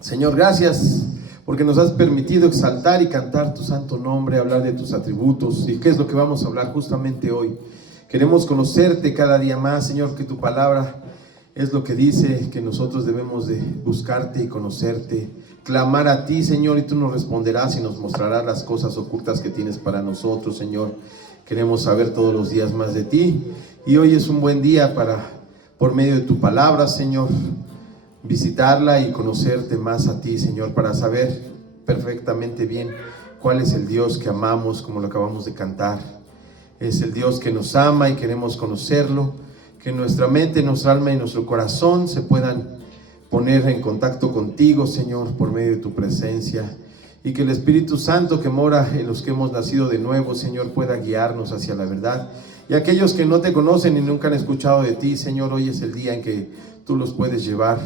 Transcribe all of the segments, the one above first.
Señor, gracias porque nos has permitido exaltar y cantar tu santo nombre, hablar de tus atributos. ¿Y qué es lo que vamos a hablar justamente hoy? Queremos conocerte cada día más, Señor, que tu palabra es lo que dice que nosotros debemos de buscarte y conocerte, clamar a ti, Señor, y tú nos responderás y nos mostrarás las cosas ocultas que tienes para nosotros, Señor. Queremos saber todos los días más de ti, y hoy es un buen día para, por medio de tu palabra, Señor, visitarla y conocerte más a ti, Señor, para saber perfectamente bien cuál es el Dios que amamos, como lo acabamos de cantar. Es el Dios que nos ama y queremos conocerlo, que nuestra mente, nuestra alma y nuestro corazón se puedan poner en contacto contigo, Señor, por medio de tu presencia, y que el Espíritu Santo que mora en los que hemos nacido de nuevo, Señor, pueda guiarnos hacia la verdad. Y aquellos que no te conocen y nunca han escuchado de ti, Señor, hoy es el día en que tú los puedes llevar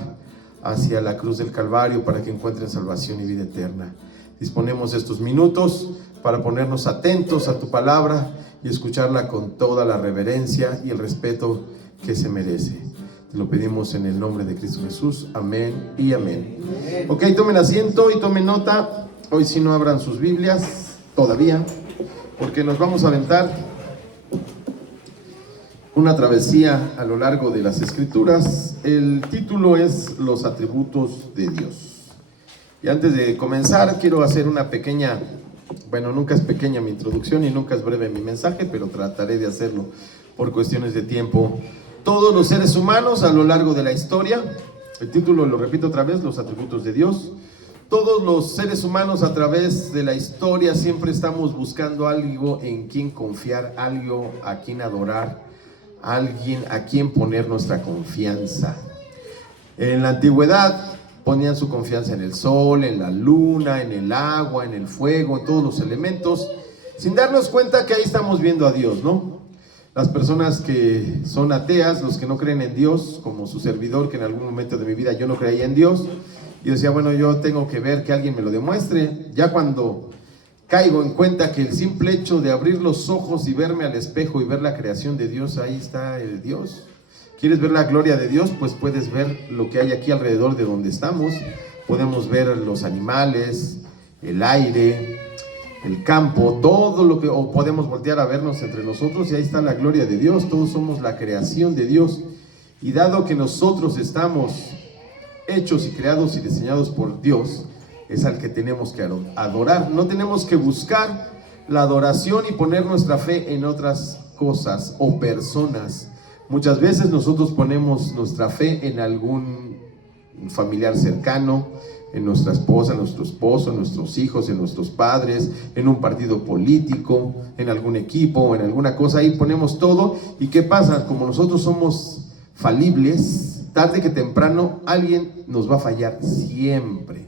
hacia la cruz del Calvario para que encuentren salvación y vida eterna. Disponemos estos minutos para ponernos atentos a tu palabra y escucharla con toda la reverencia y el respeto que se merece. Te lo pedimos en el nombre de Cristo Jesús. Amén y amén. Ok, tomen asiento y tomen nota. Hoy sí no abran sus Biblias todavía, porque nos vamos a aventar una travesía a lo largo de las Escrituras. El título es Los atributos de Dios. Y antes de comenzar, quiero hacer una pequeña, bueno, nunca es pequeña mi introducción y nunca es breve mi mensaje, pero trataré de hacerlo por cuestiones de tiempo. Todos los seres humanos a lo largo de la historia, el título lo repito otra vez, Los atributos de Dios. Todos los seres humanos a través de la historia siempre estamos buscando algo en quien confiar, algo a quien adorar, alguien a quien poner nuestra confianza. En la antigüedad ponían su confianza en el sol, en la luna, en el agua, en el fuego, en todos los elementos, sin darnos cuenta que ahí estamos viendo a Dios, ¿no? Las personas que son ateas, los que no creen en Dios, como su servidor, que en algún momento de mi vida yo no creía en Dios, y decía, bueno, yo tengo que ver que alguien me lo demuestre. Ya cuando caigo en cuenta que el simple hecho de abrir los ojos y verme al espejo y ver la creación de Dios, ahí está el Dios. ¿Quieres ver la gloria de Dios? Pues puedes ver lo que hay aquí alrededor de donde estamos. Podemos ver los animales, el aire, el campo, todo lo que, o podemos voltear a vernos entre nosotros y ahí está la gloria de Dios. Todos somos la creación de Dios. Y dado que nosotros estamos hechos y creados y diseñados por Dios, es al que tenemos que adorar. No tenemos que buscar la adoración y poner nuestra fe en otras cosas o personas. Muchas veces nosotros ponemos nuestra fe en algún familiar cercano, en nuestra esposa, en nuestro esposo, en nuestros hijos, en nuestros padres, en un partido político, en algún equipo o en alguna cosa. Ahí ponemos todo. ¿Y qué pasa? Como nosotros somos falibles, tarde que temprano alguien nos va a fallar siempre.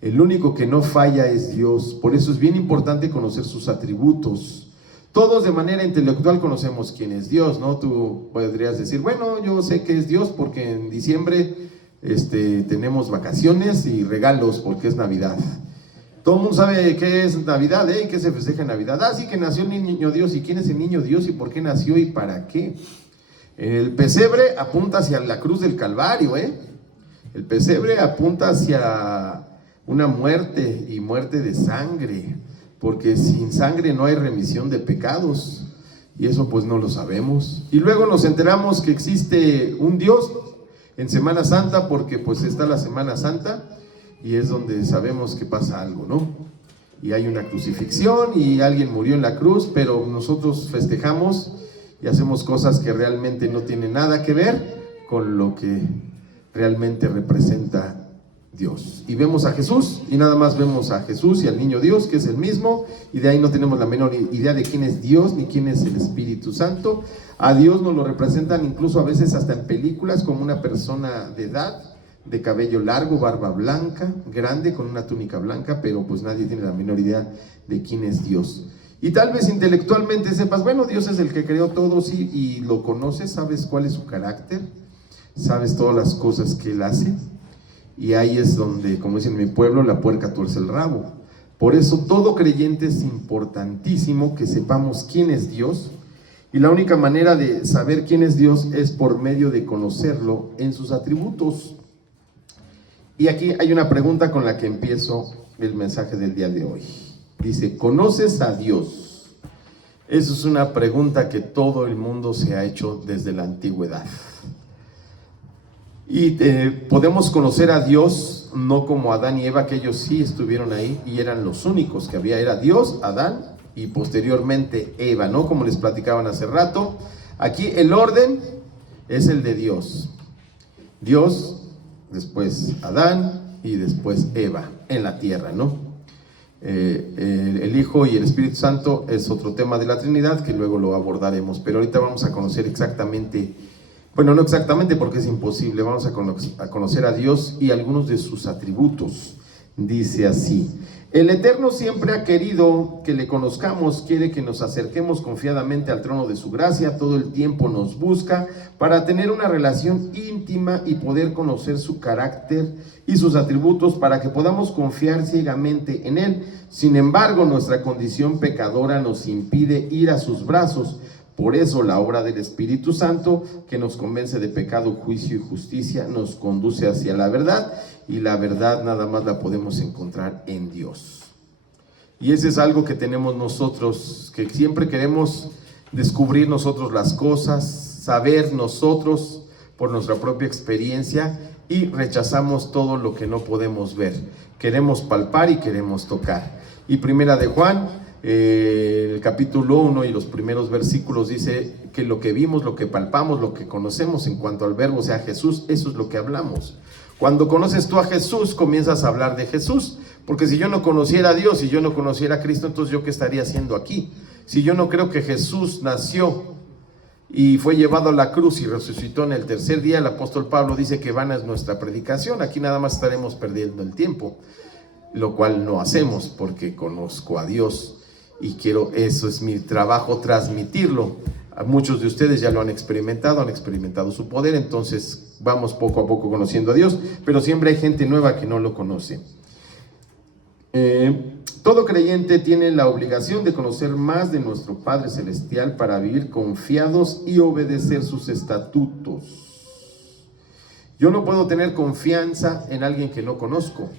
El único que no falla es Dios. Por eso es bien importante conocer sus atributos. Todos de manera intelectual conocemos quién es Dios, ¿no? Tú podrías decir, bueno, yo sé que es Dios porque en diciembre tenemos vacaciones y regalos porque es Navidad. Todo el mundo sabe qué es Navidad, ¿eh? ¿Qué se festeja en Navidad? Ah, sí, que nació el niño Dios. ¿Y quién es el niño Dios? ¿Y por qué nació? ¿Y para qué? El pesebre apunta hacia la cruz del Calvario, ¿eh? El pesebre apunta hacia una muerte y muerte de sangre, porque sin sangre no hay remisión de pecados, y eso pues no lo sabemos. Y luego nos enteramos que existe un Dios en Semana Santa, porque pues está la Semana Santa, y es donde sabemos que pasa algo, ¿no? Y hay una crucifixión, y alguien murió en la cruz, pero nosotros festejamos y hacemos cosas que realmente no tienen nada que ver con lo que realmente representa Dios. Y vemos a Jesús, y nada más vemos a Jesús y al niño Dios, que es el mismo, y de ahí no tenemos la menor idea de quién es Dios, ni quién es el Espíritu Santo. A Dios nos lo representan incluso a veces hasta en películas como una persona de edad, de cabello largo, barba blanca, grande, con una túnica blanca, pero pues nadie tiene la menor idea de quién es Dios. Y tal vez intelectualmente sepas, bueno, Dios es el que creó todo, sí, y lo conoces, sabes cuál es su carácter, sabes todas las cosas que Él hace, y ahí es donde, como dicen en mi pueblo, la puerca tuerce el rabo. Por eso todo creyente es importantísimo que sepamos quién es Dios, y la única manera de saber quién es Dios es por medio de conocerlo en sus atributos. Y aquí hay una pregunta con la que empiezo el mensaje del día de hoy. Dice, ¿conoces a Dios? Esa es una pregunta que todo el mundo se ha hecho desde la antigüedad. Y podemos conocer a Dios no como Adán y Eva, que ellos sí estuvieron ahí y eran los únicos que había. Era Dios, Adán y posteriormente Eva, ¿no? Como les platicaban hace rato. Aquí el orden es el de Dios. Dios, después Adán y después Eva en la tierra, ¿no? El Hijo y el Espíritu Santo es otro tema de la Trinidad que luego lo abordaremos, pero ahorita vamos a conocer exactamente, bueno, no exactamente porque es imposible, vamos a conocer a Dios y algunos de sus atributos. Dice así: el Eterno siempre ha querido que le conozcamos, quiere que nos acerquemos confiadamente al trono de su gracia, todo el tiempo nos busca para tener una relación íntima y poder conocer su carácter y sus atributos para que podamos confiar ciegamente en Él. Sin embargo, nuestra condición pecadora nos impide ir a sus brazos. Por eso la obra del Espíritu Santo, que nos convence de pecado, juicio y justicia, nos conduce hacia la verdad, y la verdad nada más la podemos encontrar en Dios. Y ese es algo que tenemos nosotros, que siempre queremos descubrir nosotros las cosas, saber nosotros por nuestra propia experiencia, y rechazamos todo lo que no podemos ver. Queremos palpar y queremos tocar. Y Primera de Juan, el capítulo 1 y los primeros versículos dice que lo que vimos, lo que palpamos, lo que conocemos en cuanto al verbo, o sea, Jesús, eso es lo que hablamos. Cuando conoces tú a Jesús, comienzas a hablar de Jesús, porque si yo no conociera a Dios, si yo no conociera a Cristo, entonces ¿yo qué estaría haciendo aquí? Si yo no creo que Jesús nació y fue llevado a la cruz y resucitó en el tercer día, el apóstol Pablo dice que vana es nuestra predicación. Aquí nada más estaremos perdiendo el tiempo, lo cual no hacemos porque conozco a Dios y quiero, eso es mi trabajo, transmitirlo. A muchos de ustedes ya lo han experimentado su poder, entonces vamos poco a poco conociendo a Dios, pero siempre hay gente nueva que no lo conoce. Todo creyente tiene la obligación de conocer más de nuestro Padre Celestial para vivir confiados y obedecer sus estatutos. Yo no puedo tener confianza en alguien que no conozco.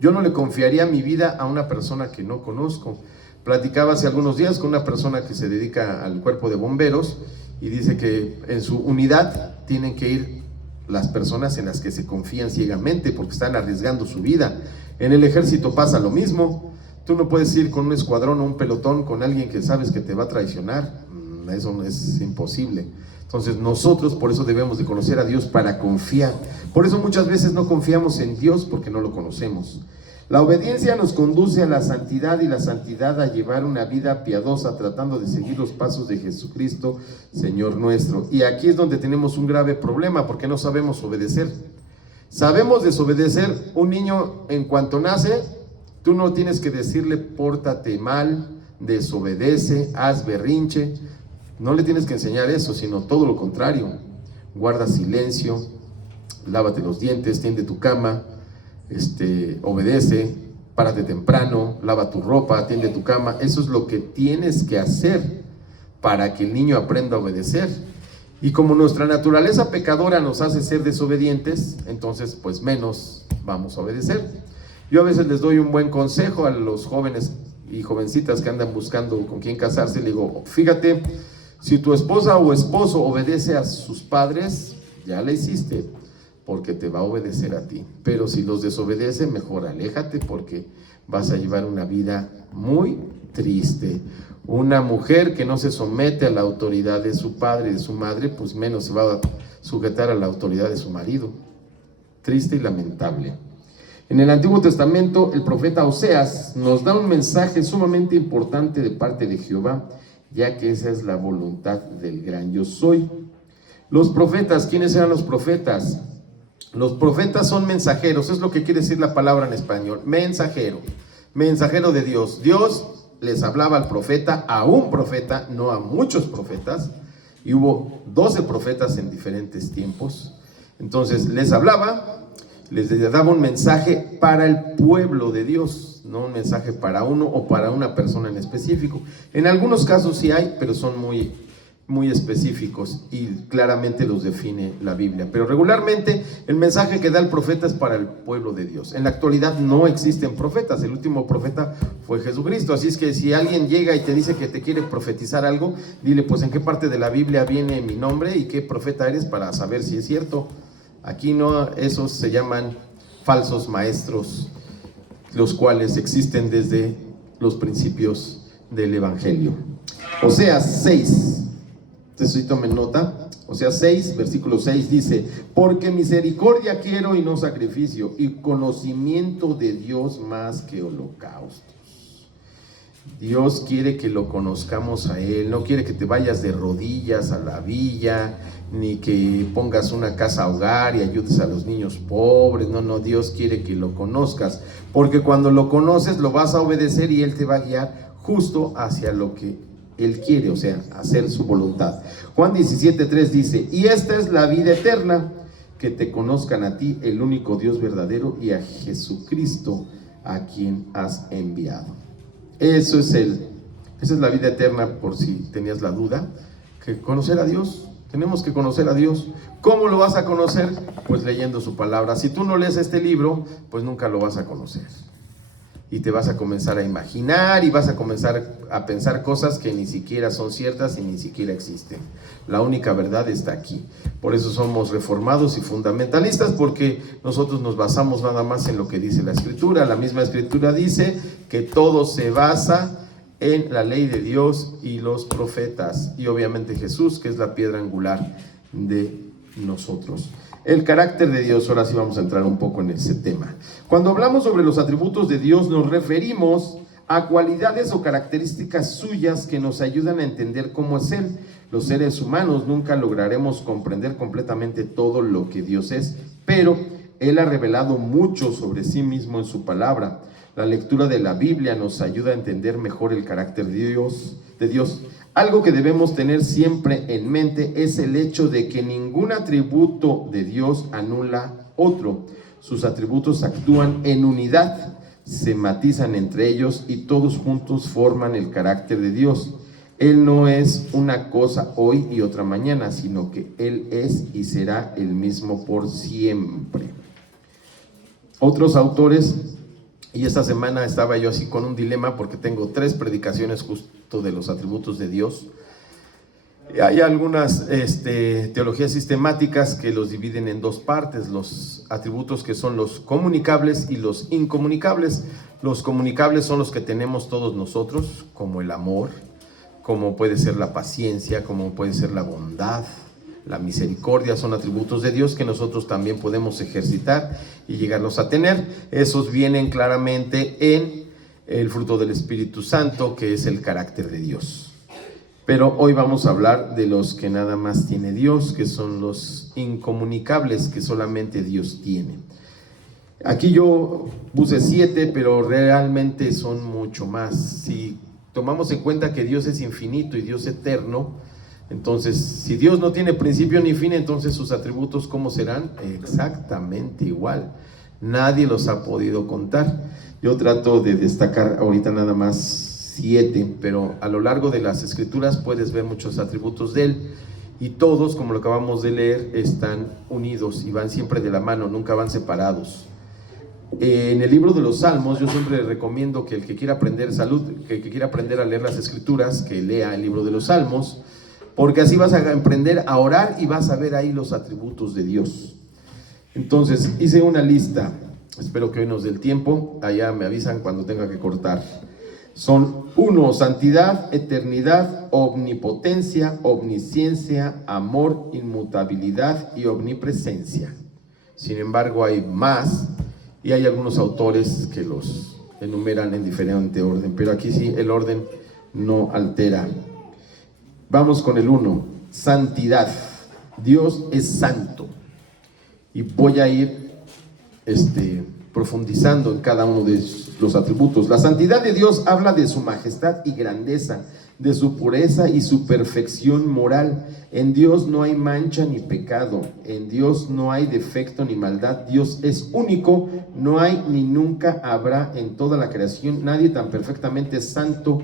Yo no le confiaría mi vida a una persona que no conozco. Platicaba hace algunos días con una persona que se dedica al cuerpo de bomberos y dice que en su unidad tienen que ir las personas en las que se confían ciegamente porque están arriesgando su vida. En el ejército pasa lo mismo. Tú no puedes ir con un escuadrón o un pelotón con alguien que sabes que te va a traicionar. Eso es imposible. Entonces nosotros por eso debemos de conocer a Dios para confiar. Por eso muchas veces no confiamos en Dios porque no lo conocemos. La obediencia nos conduce a la santidad y la santidad a llevar una vida piadosa tratando de seguir los pasos de Jesucristo, Señor nuestro. Y aquí es donde tenemos un grave problema porque no sabemos obedecer. Sabemos desobedecer. Un niño en cuanto nace, tú no tienes que decirle pórtate mal, desobedece, haz berrinche. No le tienes que enseñar eso, sino todo lo contrario. Guarda silencio, lávate los dientes, tiende tu cama, obedece, párate temprano, lava tu ropa, tiende tu cama. Eso es lo que tienes que hacer para que el niño aprenda a obedecer. Y como nuestra naturaleza pecadora nos hace ser desobedientes, entonces pues menos vamos a obedecer. Yo a veces les doy un buen consejo a los jóvenes y jovencitas que andan buscando con quién casarse. Le digo, fíjate, si tu esposa o esposo obedece a sus padres, ya la hiciste, porque te va a obedecer a ti. Pero si los desobedece, mejor aléjate, porque vas a llevar una vida muy triste. Una mujer que no se somete a la autoridad de su padre y de su madre, pues menos se va a sujetar a la autoridad de su marido. Triste y lamentable. En el Antiguo Testamento, el profeta Oseas nos da un mensaje sumamente importante de parte de Jehová, ya que esa es la voluntad del gran yo soy. Los profetas, ¿quiénes eran los profetas? Los profetas son mensajeros, es lo que quiere decir la palabra en español, mensajero, mensajero de Dios. Dios les hablaba al profeta, a un profeta, no a muchos profetas, y hubo 12 profetas en diferentes tiempos. Entonces les hablaba, les daba un mensaje para el pueblo de Dios, no un mensaje para uno o para una persona en específico. En algunos casos sí hay, pero son muy muy específicos y claramente los define la Biblia. Pero regularmente el mensaje que da el profeta es para el pueblo de Dios. En la actualidad no existen profetas, el último profeta fue Jesucristo, así es que si alguien llega y te dice que te quiere profetizar algo, dile pues en qué parte de la Biblia viene mi nombre y qué profeta eres para saber si es cierto. Aquí no, esos se llaman falsos maestros, los cuales existen desde los principios del Evangelio. Oseas 6, si tomen nota, Oseas 6, versículo 6 dice: porque misericordia quiero y no sacrificio, y conocimiento de Dios más que holocaustos. Dios quiere que lo conozcamos a Él, no quiere que te vayas de rodillas a la villa, ni que pongas una casa hogar y ayudes a los niños pobres. No, Dios quiere que lo conozcas, porque cuando lo conoces lo vas a obedecer y Él te va a guiar justo hacia lo que Él quiere, o sea, hacer su voluntad. Juan 17:3 dice: y esta es la vida eterna, que te conozcan a ti, el único Dios verdadero, y a Jesucristo, a quien has enviado. Esa es la vida eterna, por si tenías la duda, que conocer a Dios. Tenemos que conocer a Dios. ¿Cómo lo vas a conocer? Pues leyendo su palabra. Si tú no lees este libro, pues nunca lo vas a conocer. Y te vas a comenzar a imaginar y vas a comenzar a pensar cosas que ni siquiera son ciertas y ni siquiera existen. La única verdad está aquí. Por eso somos reformados y fundamentalistas, porque nosotros nos basamos nada más en lo que dice la Escritura. La misma Escritura dice que todo se basa en la ley de Dios y los profetas, y obviamente Jesús, que es la piedra angular de nosotros. El carácter de Dios, ahora sí vamos a entrar un poco en ese tema. Cuando hablamos sobre los atributos de Dios, nos referimos a cualidades o características suyas que nos ayudan a entender cómo es Él. Los seres humanos nunca lograremos comprender completamente todo lo que Dios es, pero Él ha revelado mucho sobre sí mismo en su palabra. La lectura de la Biblia nos ayuda a entender mejor el carácter de Dios. Algo que debemos tener siempre en mente es el hecho de que ningún atributo de Dios anula otro. Sus atributos actúan en unidad, se matizan entre ellos y todos juntos forman el carácter de Dios. Él no es una cosa hoy y otra mañana, sino que Él es y será el mismo por siempre. Otros autores, y esta semana estaba yo así con un dilema porque tengo 3 predicaciones justo de los atributos de Dios. Hay algunas teologías sistemáticas que los dividen en 2 partes: los atributos que son los comunicables y los incomunicables. Los comunicables son los que tenemos todos nosotros, como el amor, como puede ser la paciencia, como puede ser la bondad, la misericordia. Son atributos de Dios que nosotros también podemos ejercitar y llegarlos a tener. Esos vienen claramente en el fruto del Espíritu Santo, que es el carácter de Dios. Pero hoy vamos a hablar de los que nada más tiene Dios, que son los incomunicables, que solamente Dios tiene. Aquí yo puse 7, pero realmente son mucho más. Si tomamos en cuenta que Dios es infinito y Dios eterno, entonces si Dios no tiene principio ni fin, entonces sus atributos ¿cómo serán? Exactamente igual. Nadie los ha podido contar. Yo trato de destacar ahorita nada más 7, pero a lo largo de las Escrituras puedes ver muchos atributos de Él, y todos, como lo acabamos de leer, están unidos y van siempre de la mano, nunca van separados. En el libro de los Salmos, yo siempre recomiendo que el que quiera aprender que quiera aprender a leer las Escrituras, que lea el libro de los Salmos, porque así vas a aprender a orar y vas a ver ahí los atributos de Dios. Entonces, hice una lista, espero que hoy nos dé el tiempo, allá me avisan cuando tenga que cortar. Son 1, santidad, eternidad, omnipotencia, omnisciencia, amor, inmutabilidad y omnipresencia. Sin embargo, hay más, y hay algunos autores que los enumeran en diferente orden, pero aquí sí el orden no altera. Vamos con el 1, santidad. Dios es santo, y voy a ir profundizando en cada uno de los atributos. La santidad de Dios habla de su majestad y grandeza, de su pureza y su perfección moral. En Dios no hay mancha ni pecado, en Dios no hay defecto ni maldad. Dios es único, no hay ni nunca habrá en toda la creación nadie tan perfectamente santo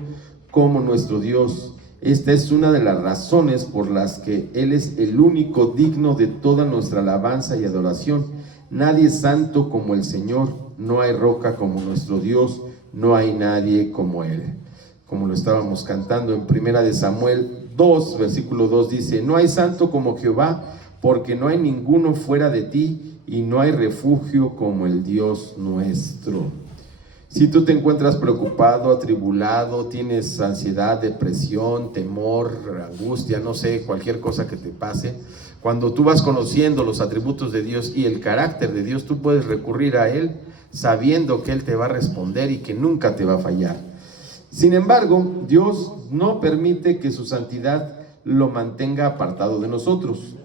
como nuestro Dios. Esta es una de las razones por las que Él es el único digno de toda nuestra alabanza y adoración. Nadie es santo como el Señor, no hay roca como nuestro Dios, no hay nadie como Él. Como lo estábamos cantando en 1 Samuel 2, versículo 2 dice: no hay santo como Jehová, porque no hay ninguno fuera de ti, y no hay refugio como el Dios nuestro. Si tú te encuentras preocupado, atribulado, tienes ansiedad, depresión, temor, angustia, no sé, cualquier cosa que te pase, cuando tú vas conociendo los atributos de Dios y el carácter de Dios, tú puedes recurrir a Él sabiendo que Él te va a responder y que nunca te va a fallar. Sin embargo, Dios no permite que su santidad lo mantenga apartado de nosotros.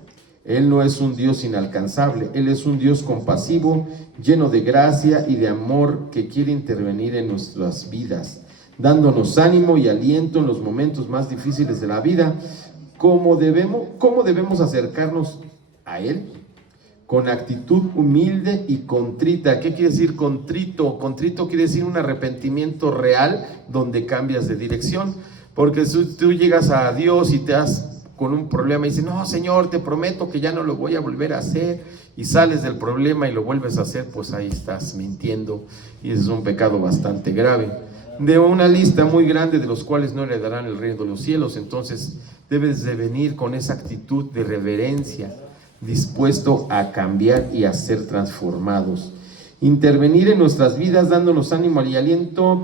Él no es un Dios inalcanzable, Él es un Dios compasivo, lleno de gracia y de amor, que quiere intervenir en nuestras vidas, dándonos ánimo y aliento en los momentos más difíciles de la vida. ¿Cómo debemos acercarnos a Él? Con actitud humilde y contrita. ¿Qué quiere decir contrito? Contrito quiere decir un arrepentimiento real donde cambias de dirección. Porque si tú llegas a Dios y te das con un problema y dices: no, Señor, te prometo que ya no lo voy a volver a hacer, y sales del problema y lo vuelves a hacer, pues ahí estás mintiendo, y ese es un pecado bastante grave, de una lista muy grande de los cuales no heredarán el reino de los cielos. Entonces debes de venir con esa actitud de reverencia, dispuesto a cambiar y a ser transformados, intervenir en nuestras vidas dándonos ánimo y aliento,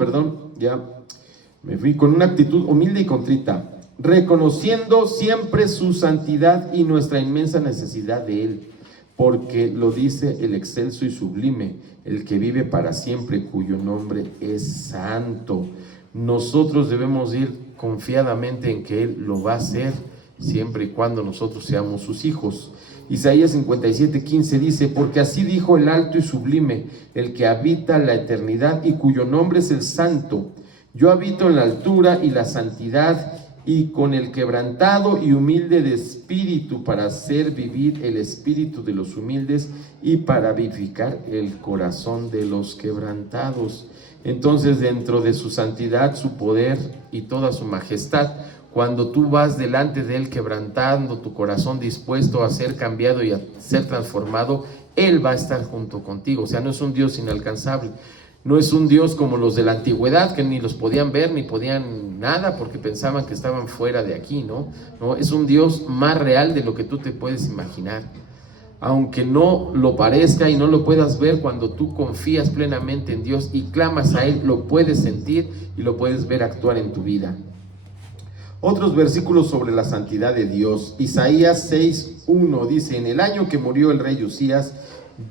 con una actitud humilde y contrita, reconociendo siempre su santidad y nuestra inmensa necesidad de Él, porque lo dice el excelso y sublime, el que vive para siempre, cuyo nombre es santo. Nosotros debemos ir confiadamente en que Él lo va a hacer, siempre y cuando nosotros seamos sus hijos. Isaías 57:15 dice: porque así dijo el alto y sublime, el que habita la eternidad y cuyo nombre es el santo. Yo habito en la altura y la santidad, y con el quebrantado y humilde de espíritu, para hacer vivir el espíritu de los humildes y para vivificar el corazón de los quebrantados. Entonces, dentro de su santidad, su poder y toda su majestad, cuando tú vas delante de Él quebrantando tu corazón, dispuesto a ser cambiado y a ser transformado, Él va a estar junto contigo. O sea, no es un Dios inalcanzable. No es un Dios como los de la antigüedad, que ni los podían ver ni podían nada porque pensaban que estaban fuera de aquí, ¿no? No, es un Dios más real de lo que tú te puedes imaginar. Aunque no lo parezca y no lo puedas ver, cuando tú confías plenamente en Dios y clamas a Él, lo puedes sentir y lo puedes ver actuar en tu vida. Otros versículos sobre la santidad de Dios. Isaías 6:1 dice: en el año que murió el rey Usías,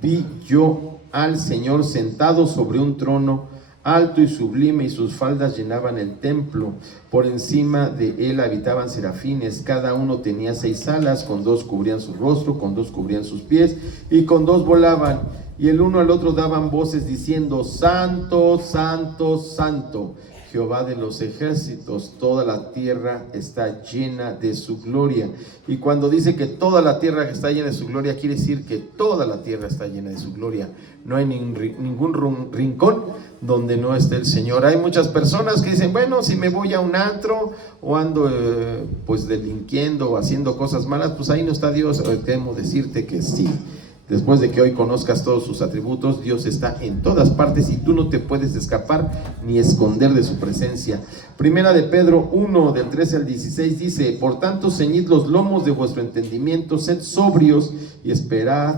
vi yo al Señor sentado sobre un trono alto y sublime, y sus faldas llenaban el templo. Por encima de él habitaban serafines, cada uno tenía 6 alas, con 2 cubrían su rostro, con 2 cubrían sus pies, y con 2 volaban, y el uno al otro daban voces diciendo: Santo, Santo, Santo, Jehová de los ejércitos, toda la tierra está llena de su gloria. Y cuando dice que toda la tierra está llena de su gloria, quiere decir que toda la tierra está llena de su gloria. No hay ningún rincón donde no esté el Señor. Hay muchas personas que dicen: bueno, si me voy a un antro o ando pues delinquiendo o haciendo cosas malas, pues ahí no está Dios. Temo decirte que sí. Después de que hoy conozcas todos sus atributos, Dios está en todas partes y tú no te puedes escapar ni esconder de su presencia. Primera de Pedro 1, del 13 al 16 dice: por tanto, ceñid los lomos de vuestro entendimiento, sed sobrios y esperad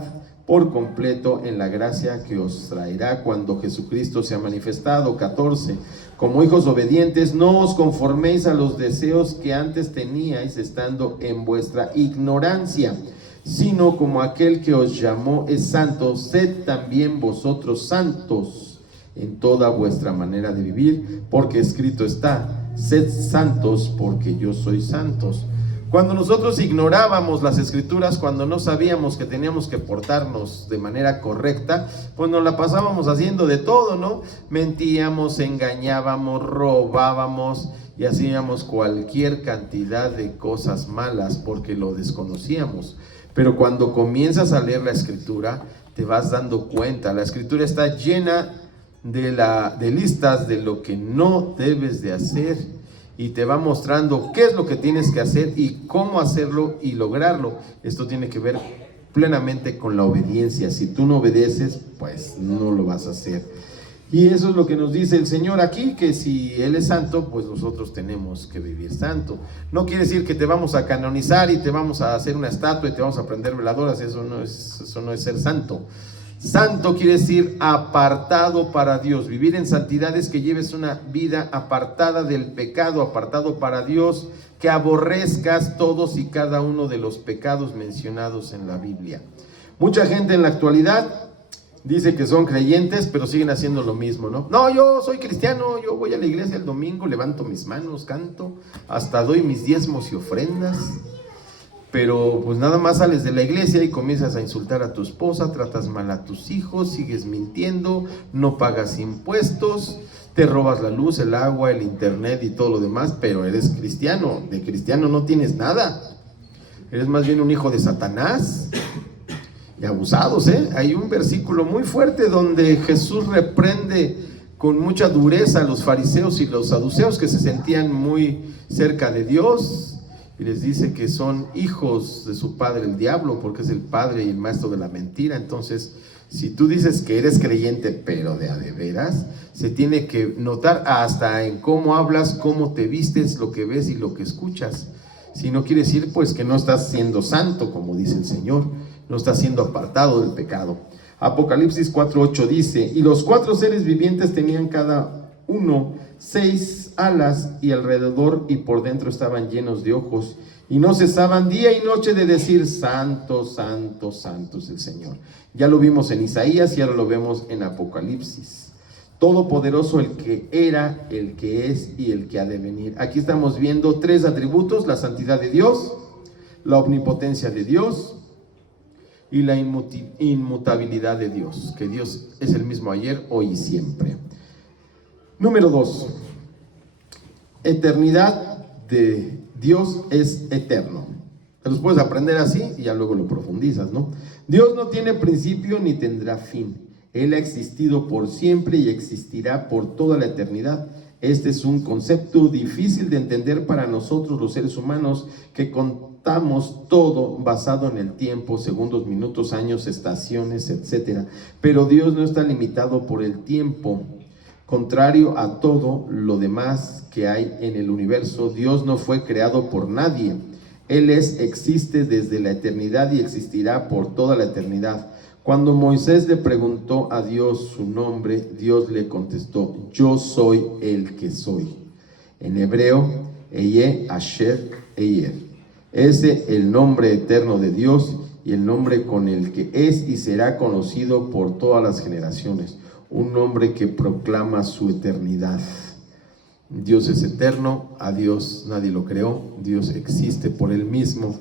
por completo en la gracia que os traerá cuando Jesucristo sea manifestado. 14. Como hijos obedientes, no os conforméis a los deseos que antes teníais estando en vuestra ignorancia, sino como aquel que os llamó es santo, sed también vosotros santos en toda vuestra manera de vivir, porque escrito está: sed santos porque yo soy santos. Cuando nosotros ignorábamos las escrituras, cuando no sabíamos que teníamos que portarnos de manera correcta, pues nos la pasábamos haciendo de todo, ¿no? Mentíamos, engañábamos, robábamos y hacíamos cualquier cantidad de cosas malas porque lo desconocíamos. Pero cuando comienzas a leer la escritura, te vas dando cuenta. La escritura está llena de listas de lo que no debes de hacer. y te va mostrando qué es lo que tienes que hacer y cómo hacerlo y lograrlo. Esto tiene que ver plenamente con la obediencia. Si tú no obedeces, pues no lo vas a hacer. Y eso es lo que nos dice el Señor aquí, que si Él es santo, pues nosotros tenemos que vivir santo. No quiere decir que te vamos a canonizar y te vamos a hacer una estatua y te vamos a prender veladoras. Eso no es ser santo. Santo quiere decir apartado para Dios. Vivir en santidad es que lleves una vida apartada del pecado, apartado para Dios, que aborrezcas todos y cada uno de los pecados mencionados en la Biblia. Mucha gente en la actualidad dice que son creyentes, pero siguen haciendo lo mismo, ¿no? No, yo soy cristiano, yo voy a la iglesia el domingo, levanto mis manos, canto, hasta doy mis diezmos y ofrendas. Pero pues nada más sales de la iglesia y comienzas a insultar a tu esposa, tratas mal a tus hijos, sigues mintiendo, no pagas impuestos, te robas la luz, el agua, el internet y todo lo demás, pero eres cristiano. De cristiano no tienes nada. Eres más bien un hijo de Satanás. Y abusados, Hay un versículo muy fuerte donde Jesús reprende con mucha dureza a los fariseos y los saduceos que se sentían muy cerca de Dios. Y les dice que son hijos de su padre el diablo, porque es el padre y el maestro de la mentira. Entonces, si tú dices que eres creyente, pero de a de veras, se tiene que notar hasta en cómo hablas, cómo te vistes, lo que ves y lo que escuchas. Si no quiere decir pues que no estás siendo santo, como dice el Señor, no estás siendo apartado del pecado. Apocalipsis 4:8 dice: y los 4 seres vivientes tenían cada uno 6 alas, y alrededor y por dentro estaban llenos de ojos, y no cesaban día y noche de decir: santo, santo, santo es el Señor. Ya lo vimos en Isaías y ahora lo vemos en Apocalipsis. Todopoderoso, el que era, el que es y el que ha de venir. Aquí estamos viendo 3 atributos: la santidad de Dios, la omnipotencia de Dios y la inmutabilidad de Dios, que Dios es el mismo ayer, hoy y siempre. Número 2, eternidad de Dios es eterno. Te los puedes aprender así y ya luego lo profundizas, ¿no? Dios no tiene principio ni tendrá fin. Él ha existido por siempre y existirá por toda la eternidad. Este es un concepto difícil de entender para nosotros los seres humanos, que contamos todo basado en el tiempo, segundos, minutos, años, estaciones, etc. Pero Dios no está limitado por el tiempo. Contrario a todo lo demás que hay en el universo, Dios no fue creado por nadie. Él existe desde la eternidad y existirá por toda la eternidad. Cuando Moisés le preguntó a Dios su nombre, Dios le contestó: yo soy el que soy. En hebreo, Eye Asher Eyer. Ese es el nombre eterno de Dios y el nombre con el que es y será conocido por todas las generaciones. Un nombre que proclama su eternidad. Dios es eterno, a Dios nadie lo creó, Dios existe por Él mismo.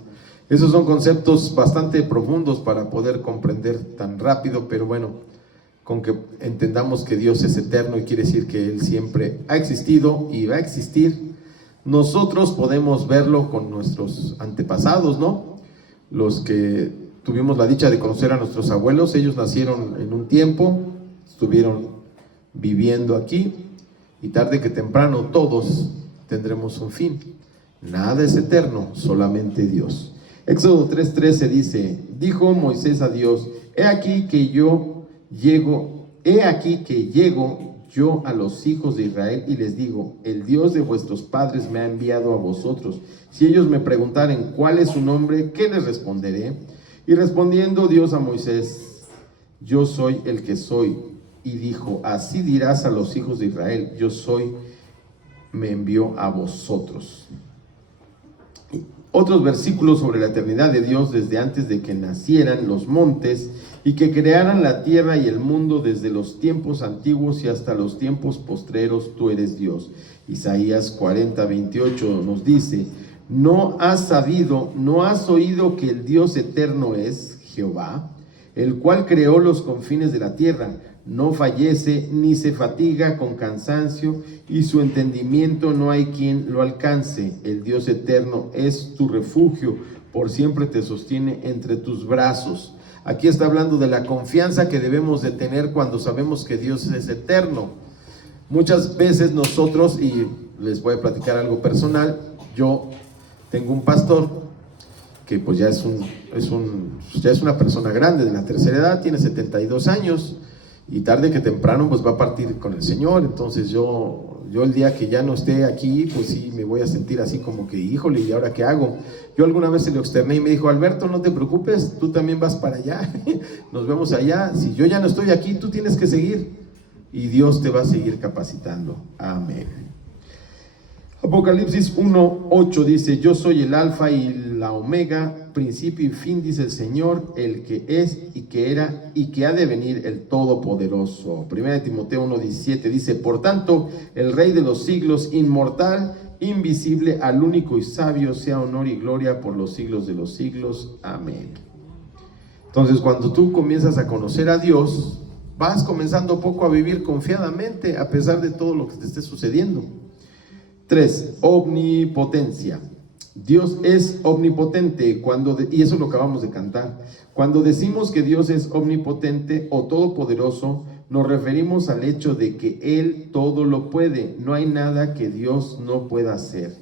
Esos son conceptos bastante profundos para poder comprender tan rápido, pero bueno, con que entendamos que Dios es eterno y quiere decir que Él siempre ha existido y va a existir. Nosotros podemos verlo con nuestros antepasados, ¿no? Los que tuvimos la dicha de conocer a nuestros abuelos, ellos nacieron en un tiempo, estuvieron viviendo aquí, y tarde que temprano todos tendremos un fin. Nada es eterno, solamente Dios. Éxodo 3:13 dice: dijo Moisés a Dios: he aquí que llego yo a los hijos de Israel y les digo: el Dios de vuestros padres me ha enviado a vosotros. Si ellos me preguntaren cuál es su nombre, ¿qué les responderé? Y respondiendo Dios a Moisés: yo soy el que soy. Y dijo: así dirás a los hijos de Israel: yo soy, me envió a vosotros. Otros versículos sobre la eternidad de Dios: desde antes de que nacieran los montes y que crearan la tierra y el mundo, desde los tiempos antiguos y hasta los tiempos postreros, tú eres Dios. Isaías 40:28 nos dice: ¿no has sabido, no has oído que el Dios eterno es Jehová, el cual creó los confines de la tierra? No fallece ni se fatiga con cansancio, y su entendimiento no hay quien lo alcance. El Dios eterno es tu refugio, por siempre te sostiene entre tus brazos. Aquí está hablando de la confianza que debemos de tener cuando sabemos que Dios es eterno. Muchas veces nosotros, y les voy a platicar algo personal, yo tengo un pastor que pues ya es una persona grande de la tercera edad, tiene 72 años y tarde que temprano pues va a partir con el Señor. Entonces yo el día que ya no esté aquí, pues sí me voy a sentir así como que, híjole, ¿y ahora qué hago? Yo alguna vez se lo externé y me dijo: Alberto, no te preocupes, tú también vas para allá, nos vemos allá, si yo ya no estoy aquí, tú tienes que seguir y Dios te va a seguir capacitando. Amén. Apocalipsis 1:8 dice: yo soy el alfa y la omega, principio y fin, dice el Señor, el que es y que era y que ha de venir, el Todopoderoso. 1 Timoteo 1:17 dice: por tanto, el Rey de los siglos, inmortal, invisible, al único y sabio, sea honor y gloria por los siglos de los siglos. Amén. Entonces, cuando tú comienzas a conocer a Dios, vas comenzando poco a vivir confiadamente a pesar de todo lo que te esté sucediendo. 3. Omnipotencia. Dios es omnipotente y eso lo acabamos de cantar. Cuando decimos que Dios es omnipotente o todopoderoso, nos referimos al hecho de que Él todo lo puede. No hay nada que Dios no pueda hacer.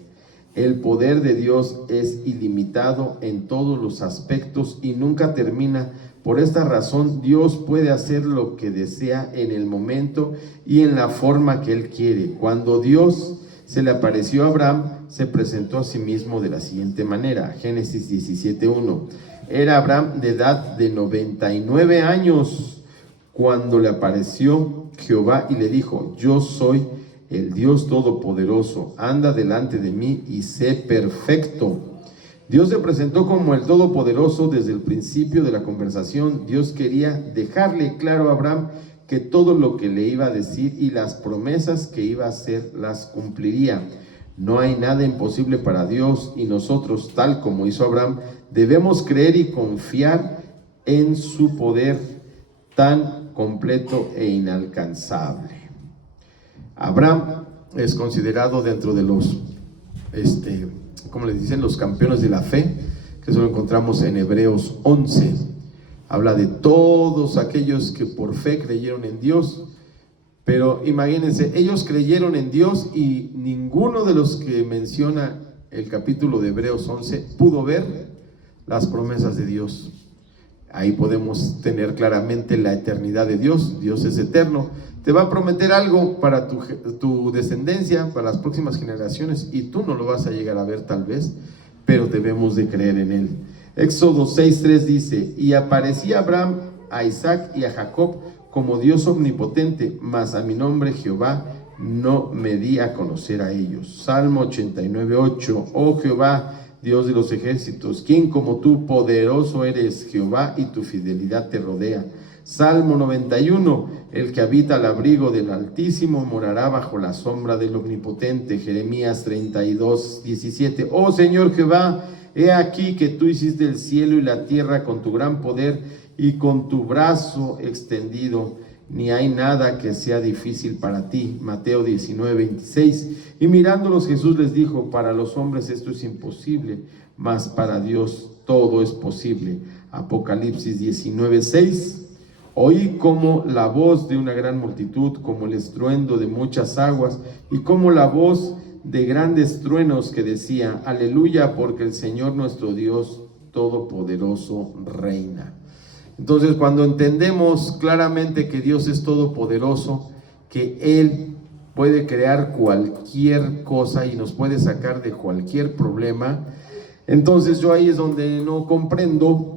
El poder de Dios es ilimitado en todos los aspectos y nunca termina. Por esta razón, Dios puede hacer lo que desea en el momento y en la forma que Él quiere. Cuando Dios se le apareció a Abraham, se presentó a sí mismo de la siguiente manera. Génesis 17:1. Era Abraham de edad de 99 años cuando le apareció Jehová y le dijo: yo soy el Dios Todopoderoso, anda delante de mí y sé perfecto. Dios se presentó como el Todopoderoso desde el principio de la conversación. Dios quería dejarle claro a Abraham que todo lo que le iba a decir y las promesas que iba a hacer las cumpliría. No hay nada imposible para Dios y nosotros, tal como hizo Abraham, debemos creer y confiar en su poder tan completo e inalcanzable. Abraham es considerado dentro de los, ¿cómo le dicen? Los campeones de la fe, que eso lo encontramos en Hebreos 11. Habla de todos aquellos que por fe creyeron en Dios. Pero imagínense, ellos creyeron en Dios y ninguno de los que menciona el capítulo de Hebreos 11 pudo ver las promesas de Dios. Ahí podemos tener claramente la eternidad de Dios. Dios es eterno. Te va a prometer algo para tu descendencia, para las próximas generaciones, y tú no lo vas a llegar a ver tal vez, pero debemos de creer en Él. Éxodo 6:3 dice: y aparecía Abraham a Isaac y a Jacob como Dios omnipotente, mas a mi nombre Jehová no me di a conocer a ellos. Salmo 89:8. Oh Jehová, Dios de los ejércitos, ¿quién como tú? Poderoso eres, Jehová, y tu fidelidad te rodea. Salmo 91. El que habita al abrigo del Altísimo morará bajo la sombra del Omnipotente. Jeremías 32:17. Oh Señor Jehová, he aquí que tú hiciste el cielo y la tierra con tu gran poder y con tu brazo extendido. Ni hay nada que sea difícil para ti. Mateo 19:26. Y mirándolos Jesús les dijo: para los hombres esto es imposible, mas para Dios todo es posible. Apocalipsis 19:6. Oí como la voz de una gran multitud, como el estruendo de muchas aguas, y como la voz de grandes truenos que decía: aleluya, porque el Señor nuestro Dios Todopoderoso reina. Entonces, cuando entendemos claramente que Dios es todopoderoso, que Él puede crear cualquier cosa y nos puede sacar de cualquier problema, entonces yo ahí es donde no comprendo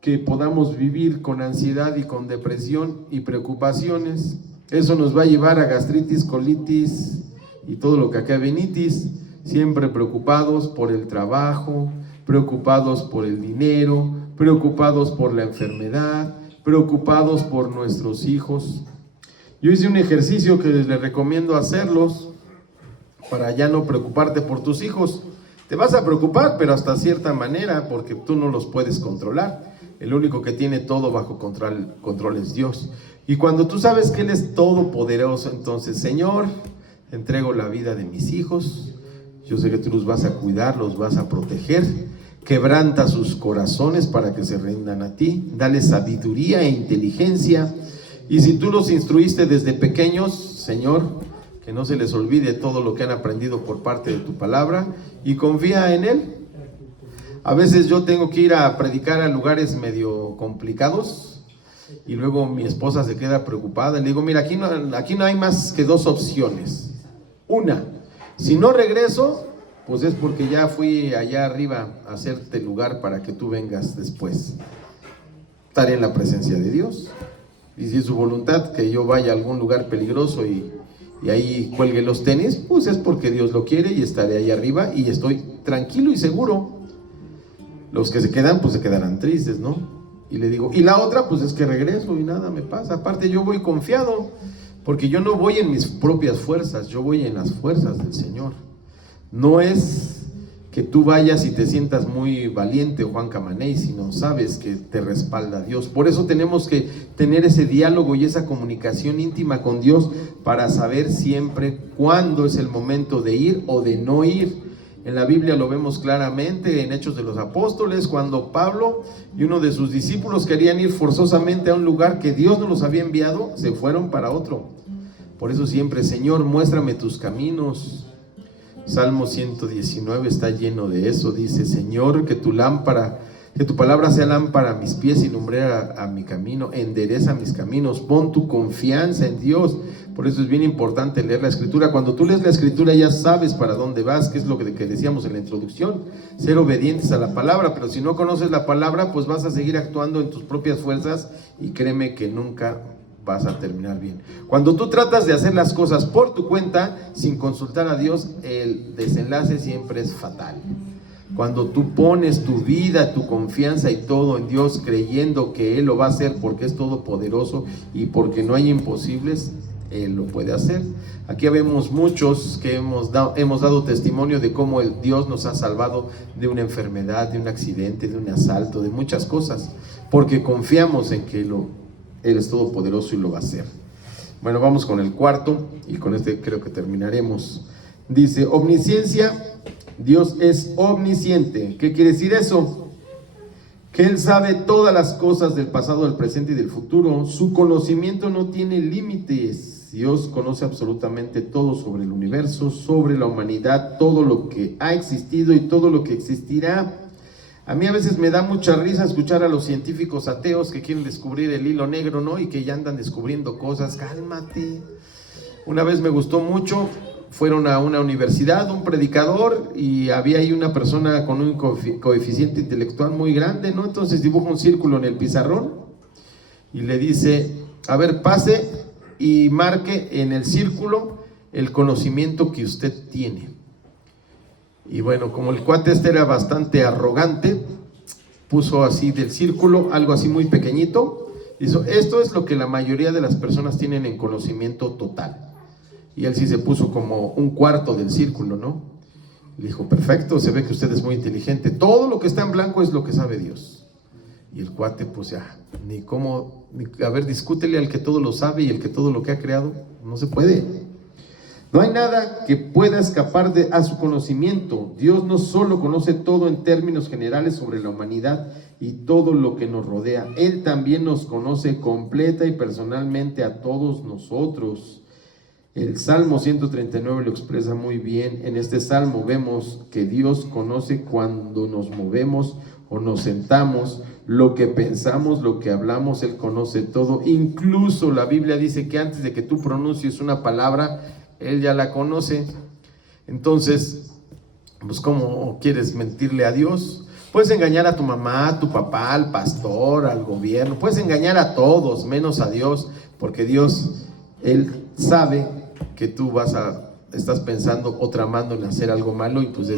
que podamos vivir con ansiedad y con depresión y preocupaciones. Eso nos va a llevar a gastritis, colitis y todo lo que acá venitis, siempre preocupados por el trabajo, preocupados por el dinero, preocupados por la enfermedad, preocupados por nuestros hijos. Yo hice un ejercicio que les recomiendo hacerlos para ya no preocuparte por tus hijos. Te vas a preocupar, pero hasta cierta manera, porque tú no los puedes controlar. El único que tiene todo bajo control es Dios. Y cuando tú sabes que Él es todopoderoso, entonces, Señor, te entrego la vida de mis hijos. Yo sé que tú los vas a cuidar, los vas a proteger. Quebranta sus corazones para que se rindan a ti. Dale sabiduría e inteligencia. Y si tú los instruiste desde pequeños, Señor, que no se les olvide todo lo que han aprendido por parte de tu palabra y confía en Él. A veces yo tengo que ir a predicar a lugares medio complicados y luego mi esposa se queda preocupada. Le digo, mira, aquí no hay más que dos opciones. Una, si no regreso, pues es porque ya fui allá arriba a hacerte lugar para que tú vengas después. Estaré en la presencia de Dios. Y si es su voluntad que yo vaya a algún lugar peligroso y ahí cuelgue los tenis, pues es porque Dios lo quiere y estaré ahí arriba y estoy tranquilo y seguro. Los que se quedan, pues se quedarán tristes, ¿no? Y le digo, y la otra, pues es que regreso y nada me pasa. Aparte yo voy confiado, porque yo no voy en mis propias fuerzas, yo voy en las fuerzas del Señor. No es que tú vayas y te sientas muy valiente, Juan Camaney, sino sabes que te respalda Dios. Por eso tenemos que tener ese diálogo y esa comunicación íntima con Dios para saber siempre cuándo es el momento de ir o de no ir. En la Biblia lo vemos claramente en Hechos de los Apóstoles, cuando Pablo y uno de sus discípulos querían ir forzosamente a un lugar que Dios no los había enviado, se fueron para otro. Por eso siempre, Señor, muéstrame tus caminos. Salmo 119 está lleno de eso. Dice, Señor, que tu palabra sea lámpara a mis pies y lumbrera a mi camino. Endereza mis caminos. Pon tu confianza en Dios. Por eso es bien importante leer la Escritura. Cuando tú lees la Escritura ya sabes para dónde vas, que es lo que decíamos en la introducción. Ser obedientes a la palabra. Pero si no conoces la palabra, pues vas a seguir actuando en tus propias fuerzas y créeme que nunca vas a terminar bien. Cuando tú tratas de hacer las cosas por tu cuenta, sin consultar a Dios, el desenlace siempre es fatal. Cuando tú pones tu vida, tu confianza y todo en Dios, creyendo que Él lo va a hacer porque es todopoderoso y porque no hay imposibles, Él lo puede hacer. Aquí vemos muchos que hemos dado testimonio de cómo el Dios nos ha salvado de una enfermedad, de un accidente, de un asalto, de muchas cosas, porque confiamos en que Él es todopoderoso y lo va a hacer. Bueno, vamos con el cuarto y con este creo que terminaremos. Dice, omnisciencia, Dios es omnisciente. ¿Qué quiere decir eso? Que Él sabe todas las cosas del pasado, del presente y del futuro. Su conocimiento no tiene límites. Dios conoce absolutamente todo sobre el universo, sobre la humanidad, todo lo que ha existido y todo lo que existirá. A mí a veces me da mucha risa escuchar a los científicos ateos que quieren descubrir el hilo negro, ¿no? Y que ya andan descubriendo cosas. Cálmate. Una vez me gustó mucho, fueron a una universidad, un predicador, y había ahí una persona con un coeficiente intelectual muy grande, ¿no? Entonces dibuja un círculo en el pizarrón y le dice, a ver, pase y marque en el círculo el conocimiento que usted tiene. Y bueno, como el cuate era bastante arrogante, puso así del círculo algo así muy pequeñito. Dijo, esto es lo que la mayoría de las personas tienen en conocimiento total. Y él sí se puso como un cuarto del círculo, ¿no? Le dijo, perfecto, se ve que usted es muy inteligente. Todo lo que está en blanco es lo que sabe Dios. Y el cuate, pues ya, a ver, discútele al que todo lo sabe y el que todo lo que ha creado. No se puede. No hay nada que pueda escapar a su conocimiento. Dios no solo conoce todo en términos generales sobre la humanidad y todo lo que nos rodea, Él también nos conoce completa y personalmente a todos nosotros. El Salmo 139 lo expresa muy bien. En este Salmo vemos que Dios conoce cuando nos movemos o nos sentamos, lo que pensamos, lo que hablamos, Él conoce todo. Incluso la Biblia dice que antes de que tú pronuncies una palabra, Él ya la conoce. Entonces, pues ¿cómo quieres mentirle a Dios? Puedes engañar a tu mamá, a tu papá, al pastor, al gobierno. Puedes engañar a todos, menos a Dios, porque Dios, Él sabe que tú estás pensando o tramando en hacer algo malo, y pues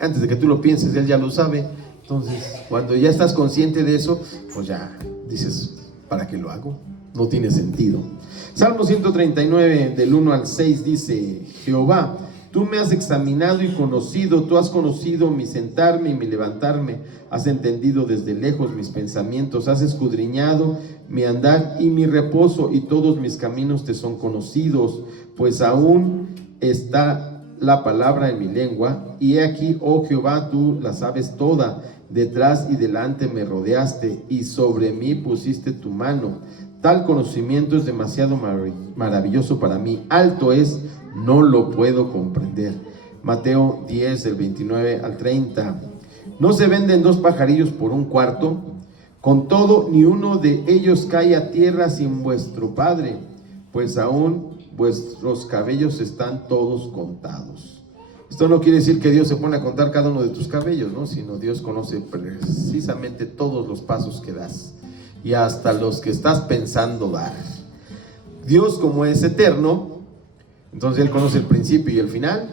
antes de que tú lo pienses, Él ya lo sabe. Entonces, cuando ya estás consciente de eso, pues ya dices, ¿para qué lo hago? No tiene sentido. Salmo 139 del 1 al 6 dice, Jehová, tú me has examinado y conocido, tú has conocido mi sentarme y mi levantarme, has entendido desde lejos mis pensamientos, has escudriñado mi andar y mi reposo, y todos mis caminos te son conocidos, pues aún está la palabra en mi lengua, y he aquí, oh Jehová, tú la sabes toda, detrás y delante me rodeaste, y sobre mí pusiste tu mano. Tal conocimiento es demasiado maravilloso para mí. Alto es, no lo puedo comprender. Mateo 10, del 29 al 30. ¿No se venden 2 pajarillos por 1 cuarto? Con todo, ni uno de ellos cae a tierra sin vuestro Padre, pues aún vuestros cabellos están todos contados. Esto no quiere decir que Dios se pone a contar cada uno de tus cabellos, ¿no? Sino Dios conoce precisamente todos los pasos que das y hasta los que estás pensando dar. Dios, como es eterno, entonces Él conoce el principio y el final.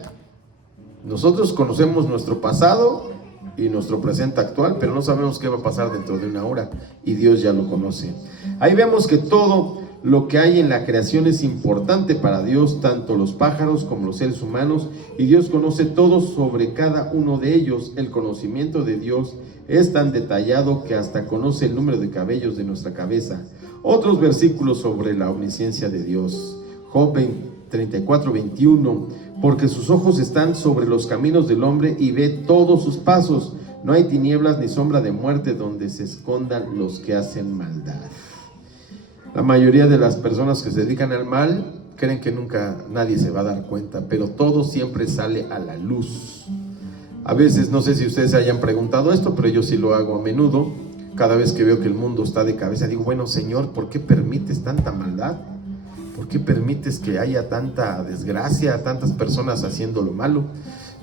Nosotros conocemos nuestro pasado y nuestro presente actual, pero no sabemos qué va a pasar dentro de 1 hora, y Dios ya lo conoce. Ahí vemos que todo lo que hay en la creación es importante para Dios, tanto los pájaros como los seres humanos, y Dios conoce todo sobre cada uno de ellos. El conocimiento de Dios es tan detallado que hasta conoce el número de cabellos de nuestra cabeza. Otros versículos sobre la omnisciencia de Dios. Job 34:21, porque sus ojos están sobre los caminos del hombre y ve todos sus pasos. No hay tinieblas ni sombra de muerte donde se escondan los que hacen maldad. La mayoría de las personas que se dedican al mal creen que nunca nadie se va a dar cuenta, pero todo siempre sale a la luz. A veces, no sé si ustedes se hayan preguntado esto, pero yo sí lo hago a menudo. Cada vez que veo que el mundo está de cabeza, digo, bueno, Señor, ¿por qué permites tanta maldad? ¿Por qué permites que haya tanta desgracia, tantas personas haciendo lo malo?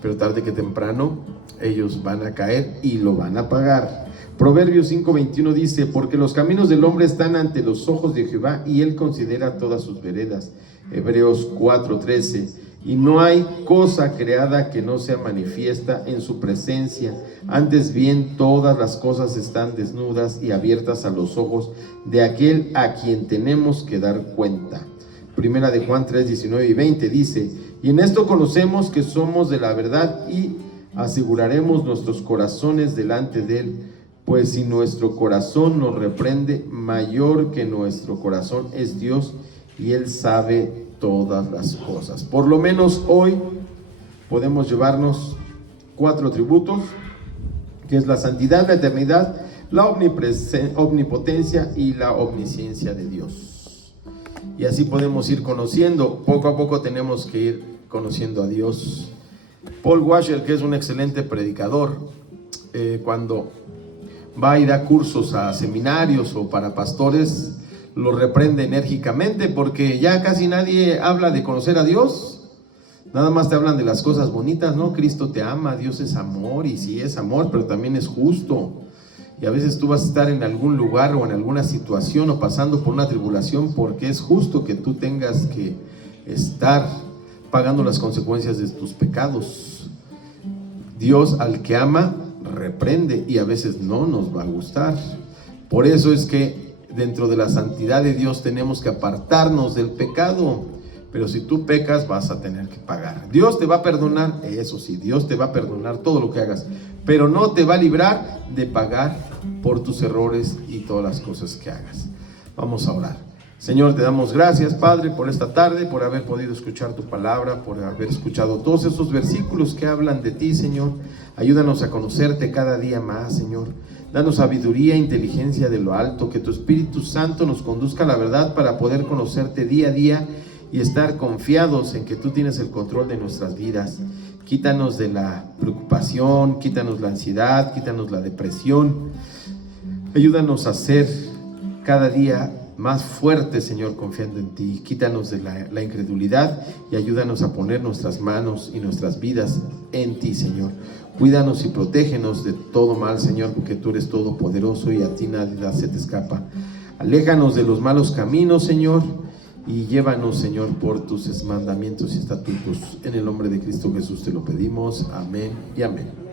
Pero tarde que temprano ellos van a caer y lo van a pagar. Proverbios 5:21 dice, porque los caminos del hombre están ante los ojos de Jehová y Él considera todas sus veredas. Hebreos 4:13, y no hay cosa creada que no sea manifiesta en su presencia. Antes bien, todas las cosas están desnudas y abiertas a los ojos de aquel a quien tenemos que dar cuenta. Primera de Juan 3:19 y 20 dice, y en esto conocemos que somos de la verdad y aseguraremos nuestros corazones delante de Él, pues si nuestro corazón nos reprende, mayor que nuestro corazón es Dios y Él sabe todas las cosas. Por lo menos hoy podemos llevarnos 4 atributos, que es la santidad, la eternidad, la omnipotencia y la omnisciencia de Dios. Y así podemos ir conociendo, poco a poco tenemos que ir conociendo a Dios. Paul Washer, que es un excelente predicador, cuando va y da cursos a seminarios o para pastores, lo reprende enérgicamente, porque ya casi nadie habla de conocer a Dios. Nada más te hablan de las cosas bonitas, ¿no? Cristo te ama, Dios es amor, y sí es amor, pero también es justo. Y a veces tú vas a estar en algún lugar o en alguna situación o pasando por una tribulación porque es justo que tú tengas que estar pagando las consecuencias de tus pecados. Dios al que ama reprende y a veces no nos va a gustar. Por eso es que dentro de la santidad de Dios tenemos que apartarnos del pecado. Pero si tú pecas vas a tener que pagar. Dios te va a perdonar, eso sí, Dios te va a perdonar todo lo que hagas, pero no te va a librar de pagar por tus errores y todas las cosas que hagas. Vamos a orar. Señor, te damos gracias, Padre, por esta tarde, por haber podido escuchar tu palabra, por haber escuchado todos esos versículos que hablan de ti, Señor. Ayúdanos a conocerte cada día más, Señor. Danos sabiduría e inteligencia de lo alto, que tu Espíritu Santo nos conduzca a la verdad para poder conocerte día a día y estar confiados en que tú tienes el control de nuestras vidas. Quítanos de la preocupación, quítanos la ansiedad, quítanos la depresión. Ayúdanos a ser cada día más fuertes, Señor, confiando en ti. Quítanos de la incredulidad y ayúdanos a poner nuestras manos y nuestras vidas en ti, Señor. Cuídanos y protégenos de todo mal, Señor, porque tú eres todopoderoso y a ti nada se te escapa. Aléjanos de los malos caminos, Señor, y llévanos, Señor, por tus mandamientos y estatutos. En el nombre de Cristo Jesús te lo pedimos. Amén y amén.